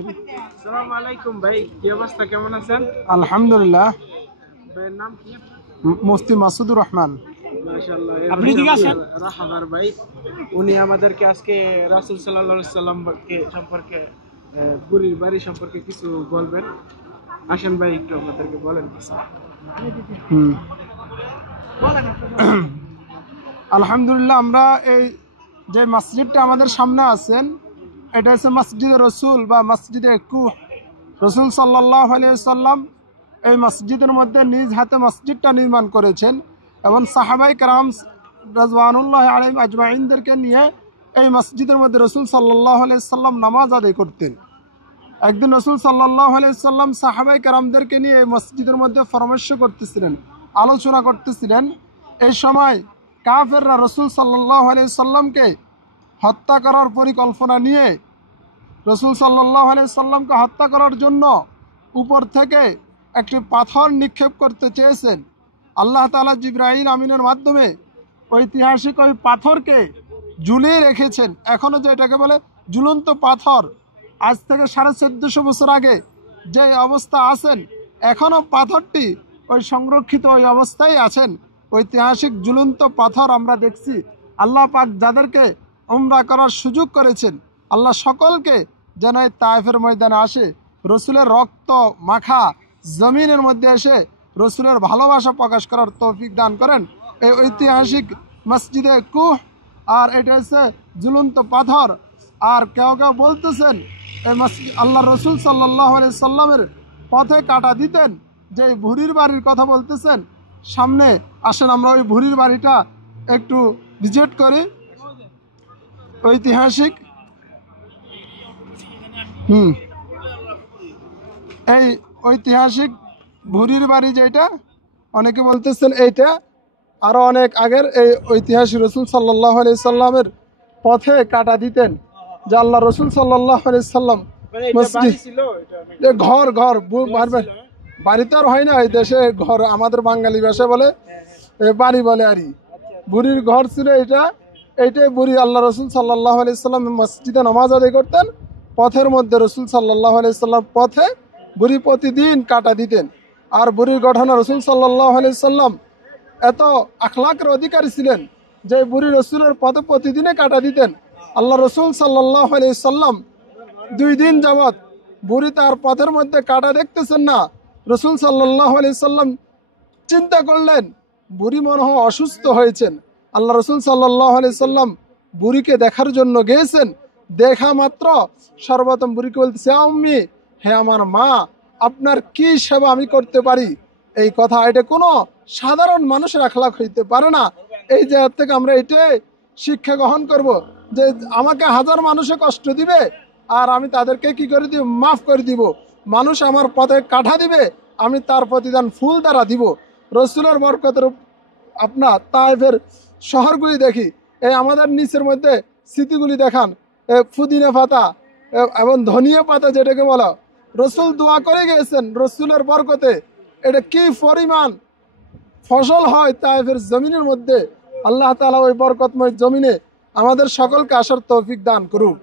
আসসালামু আলাইকুম ভাই, কি অবস্থা, কেমন আছেন? আলহামদুলিল্লাহ। ভাইয়ের নাম কি? মুফতি মাসুদুর রহমান। মাশাআল্লাহ। আপনি এদিকে আসেন। রাহাবার ভাই, উনি আমাদেরকে আজকে রাসূল সাল্লাল্লাহু আলাইহি সাল্লাম সম্পর্কে বুড়ির বাড়ি সম্পর্কে কিছু বলবেন। আসেন ভাই, একটু আমাদেরকে বলেন কিছু। আলহামদুলিল্লাহ, আমরা এই যে মসজিদটা আমাদের সামনে আছেন, এটা হচ্ছে মসজিদে রসুল বা মসজিদে কুহ। রসুল সাল্লাল্লাহু আলাইহি সাল্লাম এই মসজিদের মধ্যে নিজ হাতে মসজিদটা নির্মাণ করেছেন এবং সাহাবায়ে কেরাম রাযওয়ানুল্লাহি আলাইহিম আজমাইনদেরকে নিয়ে এই মসজিদের মধ্যে রসুল সাল্লাল্লাহু আলাইহি সাল্লাম নামাজ আদায় করতেন। একদিন রসুল সাল্লাল্লাহু আলাইহি সাল্লাম সাহাবায়ে কেরামদেরকে নিয়ে এই মসজিদের মধ্যে পরামর্শ করতেছিলেন, আলোচনা করতেছিলেন। এই সময় কাফেররা রসুল সাল্লাল্লাহু আলাইহি সাল্লামকে হত্যা করার পরিকল্পনা নিয়ে রসুল সাল্লাল্লাহু আলাইহি সাল্লামকে হত্যা করার জন্য উপর থেকে একটি পাথর নিক্ষেপ করতে চেয়েছেন। আল্লাহ তাআলা জিবরাইল আমিনের মাধ্যমে ঐতিহাসিক ওই পাথরকে ঝুলিয়ে রেখেছেন। এখনও যে এটাকে বলে ঝুলন্ত পাথর, আজ থেকে 1450 বছর আগে যে অবস্থা আছেন, এখনও পাথরটি ওই সংরক্ষিত ওই অবস্থায় আছেন। ঐতিহাসিক ঝুলন্ত পাথর আমরা দেখছি। আল্লাহ পাক যাদেরকে উমরা করার সুযোগ করেছেন, আল্লাহ সকলকে যেন এই তায়েফের ময়দানে আসে, রসুলের রক্ত মাখা জমিনের মধ্যে এসে রসুলের ভালোবাসা প্রকাশ করার তৌফিক দান করেন। এই ঐতিহাসিক মসজিদে কুহ, আর এটা হচ্ছে ঝুলন্ত পাথর। আর কেউ কেউ বলতেছেন এই মসজিদ আল্লাহ রসুল সাল্লাল্লাহু আলাইহি সাল্লামের পথে কাটা দিতেন। যে ভুরির বাড়ির কথা বলতেছেন, সামনে আসেন আমরা ওই ভুরির বাড়িটা একটু ভিজিট করি। ঐতিহাসিক এই ঐতিহাসিক ভুরির বাড়ি যেটা, অনেকে বলতেছেন এইটা আরো অনেক আগের এই ঐতিহাসিক রসুল সাল্লাল্লাহু আলাইহি সাল্লামের পথে কাটা দিতেন। যে আল্লাহ রসুল সাল্লাল্লাহু আলাইহি সাল্লাম ঘর ঘর বাড়িতে আর হয় না, এই দেশে ঘর আমাদের বাঙালি ভাষা বলে বাড়ি বলে। আরই বুড়ির ঘর ছিল এটা। এইটাই বুড়ি আল্লাহ রসুল সাল্লাল্লাহু আলাইহি সাল্লাম মসজিদে নামাজ আদায় করতেন। পথের মধ্যে রসুল সাল্লাল্লাহু আলাইহি সাল্লাম পথে বুড়ি প্রতিদিন কাটা দিতেন। আর বুড়ির ঘটনা, রসুল সাল্লাল্লাহু আলাইহি সাল্লাম এত আখলাকের অধিকারী ছিলেন যে বুড়ি রসুলের পথে প্রতিদিনে কাটা দিতেন। আল্লাহ রসুল সাল্লাল্লাহু আলাইহি সাল্লাম 2 দিন যাবৎ বুড়ি তার পথের মধ্যে কাটা দেখতেছেন না। রসুল সাল্লাল্লাহু আলাইহি সাল্লাম চিন্তা করলেন বুড়ি মনে হয় অসুস্থ হয়েছেন। আল্লাহ রসুল সাল্লাল্লাহু আলাইহি সাল্লাম বুড়িকে দেখার জন্য গিয়েছেন। দেখা মাত্র সর্বপ্রথম বুড়িকে বলতেছে, আম্মি, হে আমার মা, আপনার কি সেবা আমি করতে পারি? এই কথা, এটা কোনো সাধারণ মানুষের আখলাক হইতে পারে না। এই জায়গা থেকে আমরা এটাই শিক্ষা গ্রহণ করব যে আমাকে হাজার মানুষে কষ্ট দিবে আর আমি তাদেরকে কি করে দিব? মাফ করে দিব। মানুষ আমার পথে কাঠা দিবে, আমি তার প্রতিদান ফুল দ্বারা দিব। রসুলের বরকতের আপনার তায়েফের শহরগুলি দেখি, এই আমাদের নিচের মধ্যে স্মৃতিগুলি দেখান, পুদিনা পাতা এবং ধনিয়া পাতা যেটাকে বলা, রসুল দোয়া করে গিয়েছেন রসুলের বরকতে। এটা কি পরিমাণ ফসল হয় তায়েফের জমিনের মধ্যে। আল্লাহ তাআলা ওই বরকতময় জমিনে আমাদের সকলকে আসার তৌফিক দান করুক।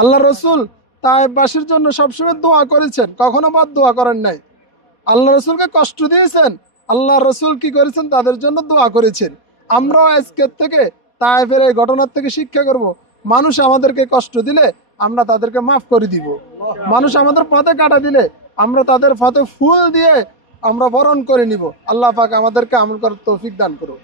আল্লাহ রসুল তায়েফবাসীর জন্য সবসময় দোয়া করেছেন, কখনো বাদ দোয়া করেন নাই। আল্লাহ রসুলকে কষ্ট দিয়েছেন, আল্লাহ রসুল কি করেছেন? তাদের জন্য দোয়া করেছেন। আমরাও আজকের থেকে তায়েফের এই ঘটনার থেকে শিক্ষা করব। মানুষ আমাদেরকে কষ্ট দিলে আমরা তাদেরকে মাফ করে দিব। মানুষ আমাদের পথে কাটা দিলে আমরা তাদের পথে ফুল দিয়ে আমরা বরণ করে নিব। আল্লাহ পাক আমাদেরকে আমল করার তৌফিক দান করুন।